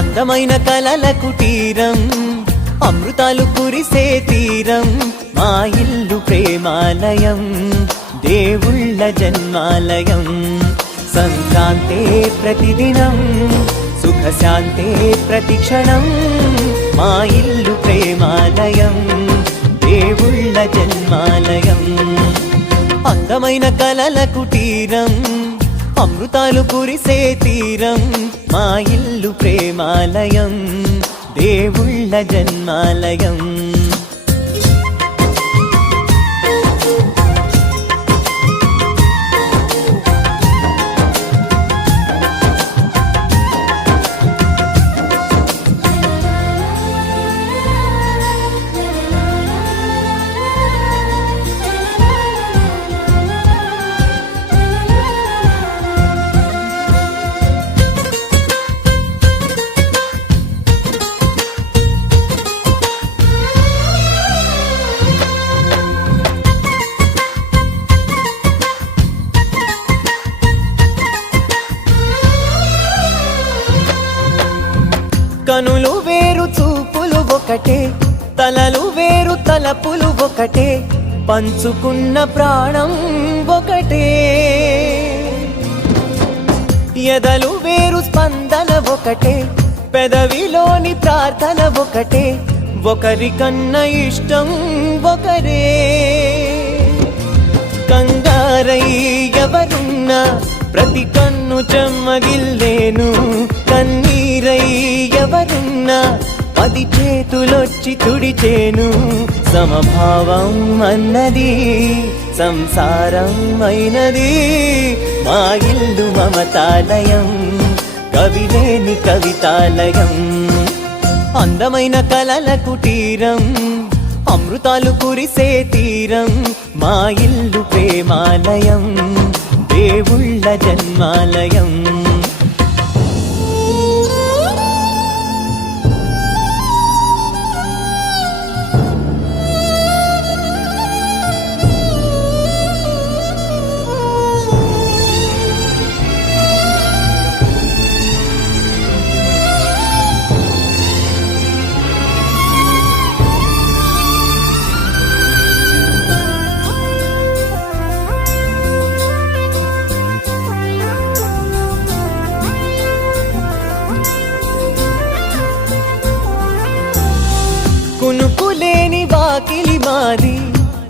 అందమైన కలల కుటీరం, అమృతాలు కురిసే తీరం, మా ఇల్లు ప్రేమాలయం, దేవుళ్ళ జన్మాలయం. సంక్రాంతే ప్రతిదినం, సుఖశాంతే ప్రతిక్షణం, మా ఇల్లు ప్రేమాలయం, దేవుళ్ళ జన్మాలయం. అందమైన కలల కుటీరం, అమృతాలు కురిసే తీరం, మా ఇల్లు ప్రేమాలయం, దేవుళ్ళ జన్మాలయం. కనులు వేరు చూపులు ఒకటే, తలలు వేరు తలపులు ఒకటే, పంచుకున్న ప్రాణం ఒకటే. ఎదలు వేరు స్పందన ఒకటే, పెదవిలోని ప్రార్థన ఒకటే, ఒకరికన్నా ఇష్టం ఒకరే. కంగారై ఎవరున్నా ప్రతి కన్ను చెమ్మగిల్లేను, కన్నీరై ఎవరున్నా 10 చేతులొచ్చి తుడిచేను. సమభావం అన్నది సంసారం అయినది, మా ఇల్లు మమతాలయం, కవిలేని కవితాలయం. అందమైన కలల కుటీరం, అమృతాలు కురిసే తీరం, మా ఇల్లు ప్రేమాలయం, దేవుళ్ళ జన్మాలయం. కునుకులేని వాకిలి మాది,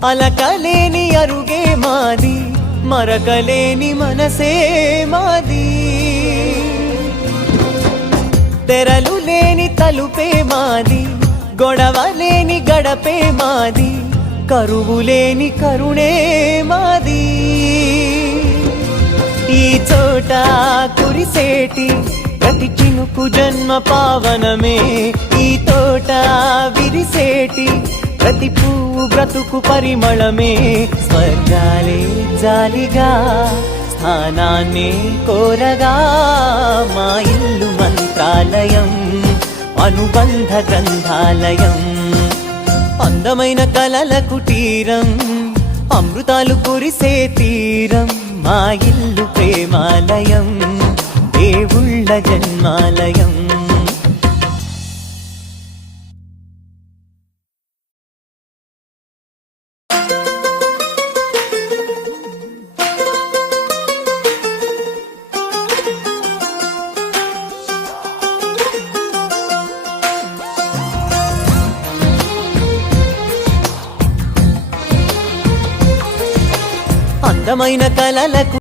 అలకలేని అరుగే మాది, మరకలేని మనసే మాది. తెరలు లేని తలుపే మాది, గొడవలేని గడపే మాది, కరువులేని కరుణే మాది. ఈ చోట కురిసేటి ప్రతి చినుకు జన్మ పావనమే, ఈ తోట విరిసేటి ప్రతి పువ్వు బ్రతుకు పరిమళమే. స్వర్గాలే జాలిగా స్థానాన్ని కోరగా, మా ఇల్లు మంత్రాలయం, అనుబంధ గ్రంథాలయం. అందమైన కలల కుటీరం, అమృతాలు కురిసే తీరం, మా ఇల్లు ప్రేమాలయం, దేవుళ్ళ జన్మాలయం. అందమైన కలలకు